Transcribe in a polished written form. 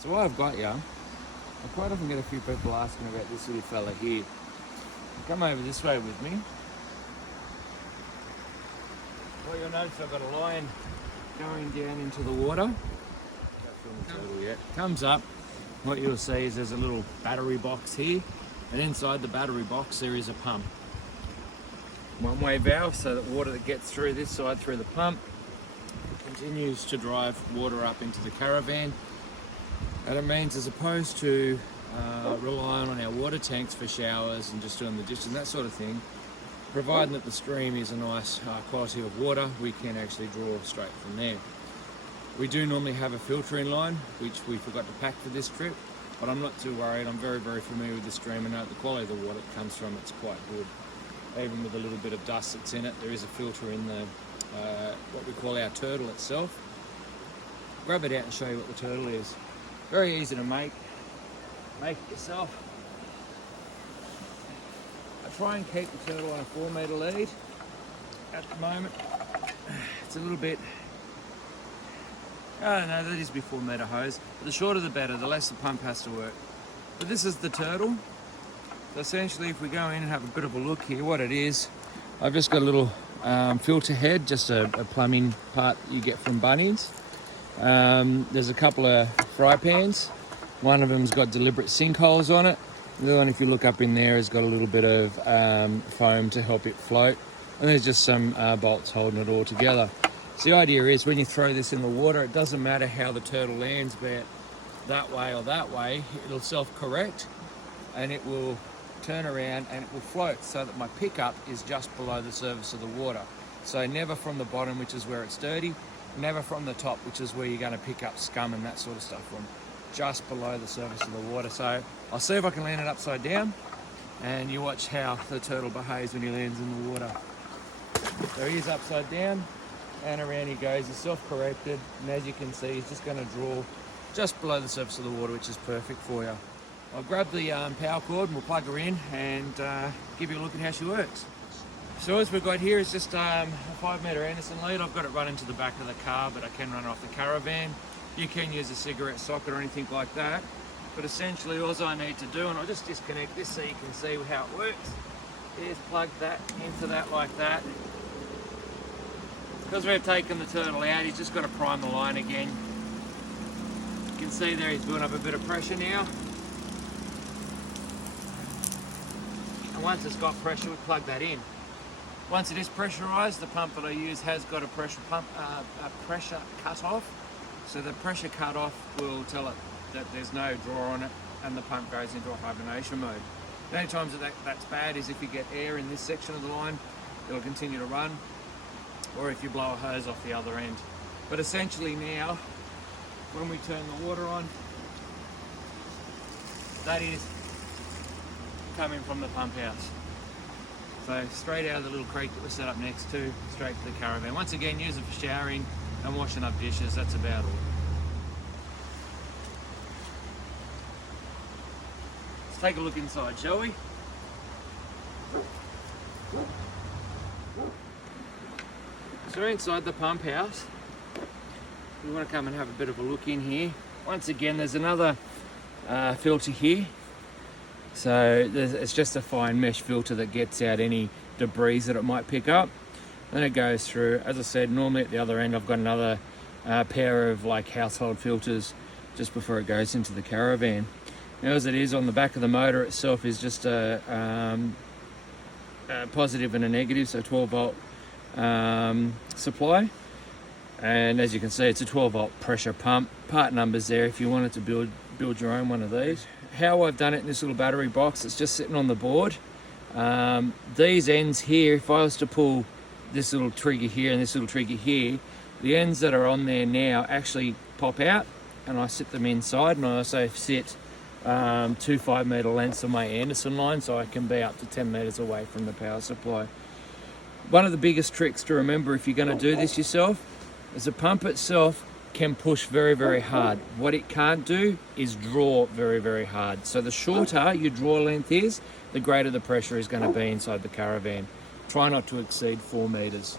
So while I've got you, I quite often get a few people asking about this little fella here. Come over this way with me. Well, you'll notice I've got a line going down into the water. Not filming the turtle yet. Comes up. What you'll see is there's a little battery box here, and inside the battery box there is a pump. One-way valve, so that water that gets through this side through the pump continues to drive water up into the caravan. And it means, as opposed to relying on our water tanks for showers and just doing the dishes and that sort of thing, providing that the stream is a nice quality of water, we can actually draw straight from there. We do normally have a filtering line, which we forgot to pack for this trip, but I'm not too worried. I'm very, very familiar with the stream and know the quality of the water that comes from it's quite good. Even with a little bit of dust that's in it, there is a filter in the what we call our turtle itself. Grab it out and show you what the turtle is. Very easy to make. Make it yourself. I try and keep the turtle on a 4 metre lead. At the moment, it's a little bit, I don't know, that is be 4 metre hose. But the shorter the better, the less the pump has to work. But this is the turtle. So essentially, if we go in and have a bit of a look here, what it is, I've just got a little filter head, just a plumbing part that you get from Bunnings. There's a couple of fry pans. One of them's got deliberate sinkholes on it. The other one, if you look up in there, has got a little bit of foam to help it float. And there's just some bolts holding it all together. So the idea is when you throw this in the water, it doesn't matter how the turtle lands, be it that way or that way, it'll self-correct and it will turn around and it will float so that my pickup is just below the surface of the water. So never from the bottom, which is where it's dirty, never from the top, which is where you're going to pick up scum and that sort of stuff from. Just below the surface of the water. So I'll see if I can land it upside down and you watch how the turtle behaves when he lands in the water. So he is upside down and around he goes. He's self-corrected, and as you can see, he's just going to draw just below the surface of the water, which is perfect for you. I'll grab the power cord and we'll plug her in and give you a look at how she works. So as we've got here is just a 5 metre Anderson lead. I've got it run into the back of the car, but I can run it off the caravan. You can use a cigarette socket or anything like that. But essentially all I need to do, and I'll just disconnect this so you can see how it works, is plug that into that like that. Because we've taken the turtle out, he's just got to prime the line again. You can see there he's building up a bit of pressure now. And once it's got pressure, we plug that in. Once it is pressurised, the pump that I use has got a pressure cut off. So the pressure cut off will tell it that there's no draw on it and the pump goes into a hibernation mode. The only times that's bad is if you get air in this section of the line, it'll continue to run, or if you blow a hose off the other end. But essentially now, when we turn the water on, that is coming from the pump house. So straight out of the little creek that we're set up next to, straight to the caravan. Once again, use it for showering and washing up dishes, that's about all. Let's take a look inside, shall we? So we're inside the pump house. We want to come and have a bit of a look in here. Once again, there's another filter here. So it's just a fine mesh filter that gets out any debris that it might pick up. Then it goes through. As I said, normally at the other end I've got another pair of like household filters just before it goes into the caravan. Now as it is, on the back of the motor itself is just a positive and a negative, so 12 volt supply. And as you can see, it's a 12 volt pressure pump. Part numbers there if you wanted to build your own one of these. How I've done it in this little battery box, it's just sitting on the board. These ends here, if I was to pull this little trigger here and this little trigger here, the ends that are on there now actually pop out, and I sit them inside, and I also sit 2 5 metre lengths of my Anderson line, so I can be up to 10 metres away from the power supply. One of the biggest tricks to remember if you're going to do this yourself is the pump itself can push very, very hard. What it can't do is draw very, very hard. So the shorter your draw length is, the greater the pressure is going to be inside the caravan. Try not to exceed 4 metres.